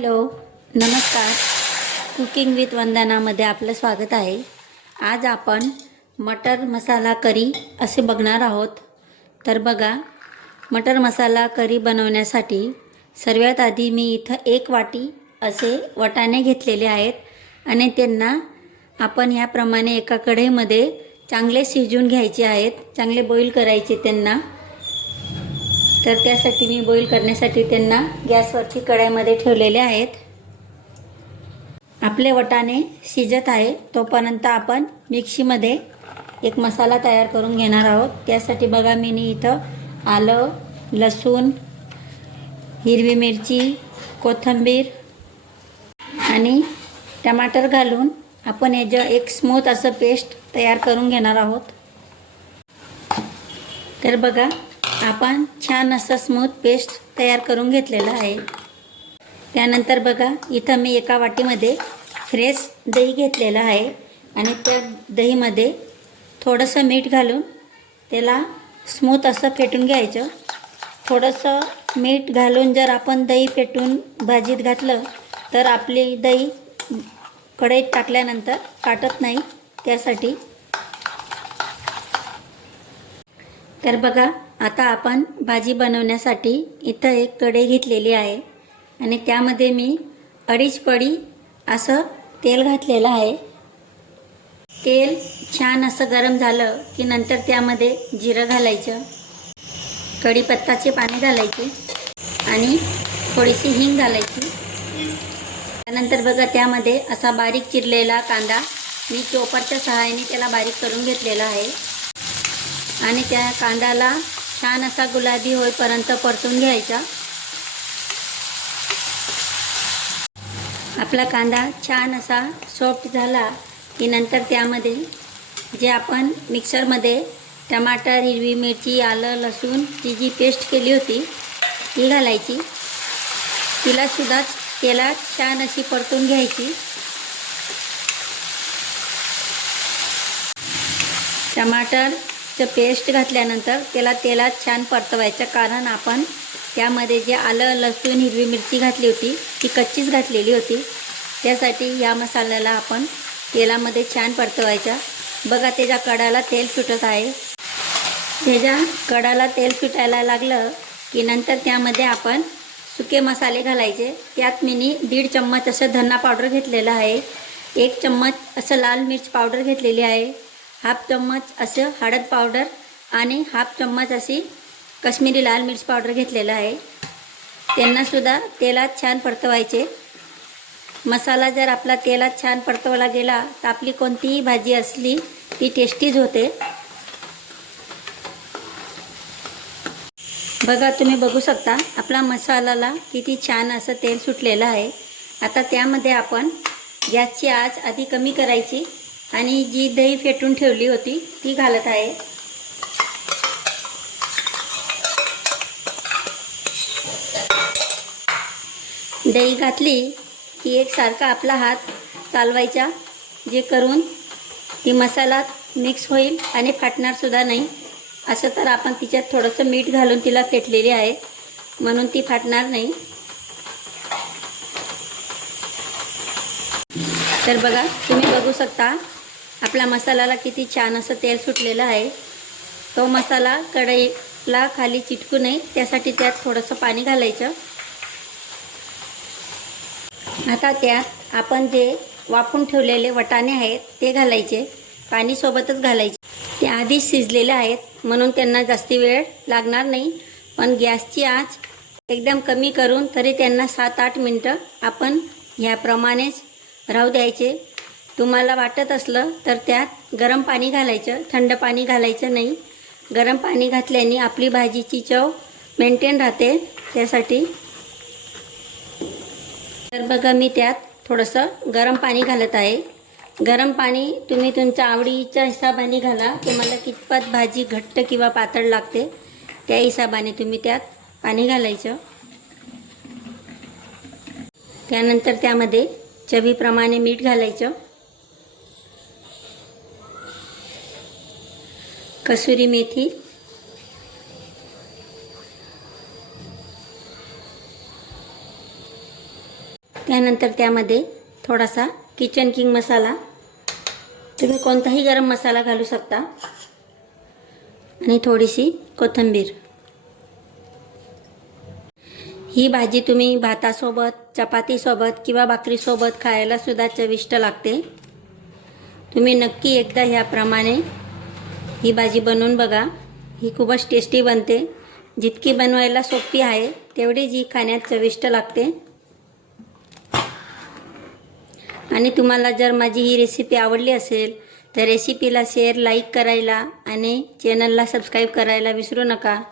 Hello, नमस्कार. Cooking with वंदनामध्ये आपलं स्वागत आहे. आज आपण मटर मसाला करी असे बघणार आहोत. तर बघा, मटर मसाला करी बनवण्यासाठी सर्वात आधी मी इथं 1 वाटी असे वाटाणे घेतलेले आहेत आणि त्यांना आपण ह्याप्रमाणे एका कढईमध्ये चांगले शिजवून घ्यायचे आहेत. चांगले बॉईल करायचे त्यांना. तर त्यासाठी मी बॉईल करण्यासाठी त्यांना गॅसवरती कढईमध्ये ठेवलेले आहेत. आपले वाटाणे शिजत आहे तोपर्यंत आपण मिक्सीमध्ये एक मसाला तयार करून घेणार आहोत. त्यासाठी बघा, मी इथं आलं, लसूण, हिरवी मिरची, कोथिंबीर आणि टमाटर घालून आपण याचं एक स्मूथ असं पेस्ट तयार करून घेणार आहोत. तर बघा, आपण छान असं स्मूथ पेस्ट तयार करून घेतलेलं आहे. त्यानंतर बघा, इथं मी एका वाटीमध्ये फ्रेश दही घेतलेलं आहे आणि त्या दहीमध्ये थोडंसं मीठ घालून त्याला स्मूथ असं फेटून घ्यायचं. थोडंसं मीठ घालून जर आपण दही फेटून भाजीत घातलं तर आपली दही कढईत टाकल्यानंतर फाटत नाही. त्यासाठी तर बघा, आता आपण भाजी बनवण्यासाठी इथं एक कढई घेतलेली आहे आणि त्यामध्ये मी 2.5 पडी असं तेल घातलेलं आहे. तेल छान असं गरम झालं की नंतर त्यामध्ये जिरं घालायचं, कढीपत्त्याचे पाने घालायचे आणि थोडीशी हिंग घालायची. त्यानंतर बघा, त्यामध्ये असा बारीक चिरलेला कांदा मी चॉपरच्या सहाय्याने त्याला बारीक करून घेतलेला आहे आणि त्या कांद्याला छान असा गुलाबी होईपर्यंत परतून घ्यायचा. आपला कांदा छान असा सॉफ्ट झाला की नंतर त्यामध्ये जे आपण मिक्सरमध्ये टमाटर, हिरवी मिरची, आलं, लसूण ची जी पेस्ट केली होती ती घालायची. तिलासुद्धा तेलात छान अशी परतून घ्यायची. टमाटरचं पेस्ट घातल्यानंतर त्याला तेलात छान परतवायचं, कारण आपण त्यामध्ये जे आलं, लसूण, हिरवी मिरची घातली होती ती कच्चीच घातलेली होती. त्यासाठी या मसाल्याला आपण तेलामध्ये छान परतवायचा. बघा, त्याच्या कडाला तेल सुटत आहे. त्याच्या कडाला तेल सुटायला लागलं की नंतर त्यामध्ये आपण सुके मसाले घालायचे. त्यात मी 1.5 चम्मच असं धना पावडर घेतलेलं आहे, 1 चम्मच असं लाल मिर्च पावडर घेतलेली आहे, 1/2 चम्मच असं हळद पावडर आणि 1/2 चम्मच अशी काश्मीरी लाल मिर्च पावडर घेतलेलं आहे. त्यांनासुद्धा तेलात छान परतवायचे. मसाला जर आपला तेलात छान परतवला गेला तर आपली कोणतीही भाजी असली ती टेस्टीच होते. बघा, तुम्ही बघू शकता आपला मसाल्याला किती छान असं तेल सुटलेलं आहे. आता त्यामध्ये आपण गॅसची आच आधी कमी करायची आणि जी दही फेटून ठेवली होती ती घालत आहे. दही घातली की एकसारखा आपला हात चालवायचा, जे करून ती मसाला मिक्स होईल आणि फाटणारसुद्धा नाही. असं तर आपण तिच्यात थोडंसं मीठ घालून तिला फेटलेली आहे म्हणून ती फाटणार नाही. तर बघा, तुम्ही बघू शकता आपल्या मसाल्याला किती छान असं तेल सुटलेलं आहे. तो मसाला कढईला खाली चिटकू नये त्यासाठी त्यात थोडंसं पाणी घालायचं. आता त्यात आपण जे वाफून ठेवलेले वाटाणे आहेत ते घालायचे. पाणीसोबतच घालायचे. ते आधीच शिजलेले आहेत म्हणून त्यांना जास्ती वेळ लागणार नाही, पण गॅसची आच एकदम कमी करून तरी त्यांना 7-8 मिनटं आपण ह्याप्रमाणेच राहू द्यायचे. तुम्हाला वाटत असलं तर त्यात गरम पाणी घालायचं, थंड पाणी घालायचं नाही. गरम पाणी घातल्याने आपली भाजीची चव मेंटेन राहते. त्यासाठी तर बघा, मी त्यात थोडंसं गरम पाणी घालत आहे. गरम पाणी तुम्ही तुमच्या आवडीच्या हिशोबाने घाला. तुम्हाला कितपत भाजी घट्ट किंवा पातळ लागते त्या हिशोबाने तुम्ही त्यात पाणी घालायचं. त्यानंतर त्यामध्ये चवीप्रमाणे मीठ घालायचं, कसुरी मेथी, त्यानंतर त्यामध्ये थोडासा किचन किंग मसाला, तुम्ही कोणताही गरम मसाला घालू शकता, आणि थोडीशी कोथिंबीर. ही भाजी तुम्ही भातासोबत, चपातीसोबत किंवा भाकरीसोबत खायला सुद्धा चविष्ट लागते. तुम्ही नक्की एकदा ह्याप्रमाणे ही भाजी बनवून बघा. ही खूपच टेस्टी बनते. जितकी बनवायला सोपी आहे तेवढीच ही खाण्यात चविष्ट लागते. आणि तुम्हाला जर माझी ही रेसिपी आवडली असेल तर रेसिपीला शेअर, लाईक करायला आणि चॅनलला सबस्क्राईब करायला विसरू नका.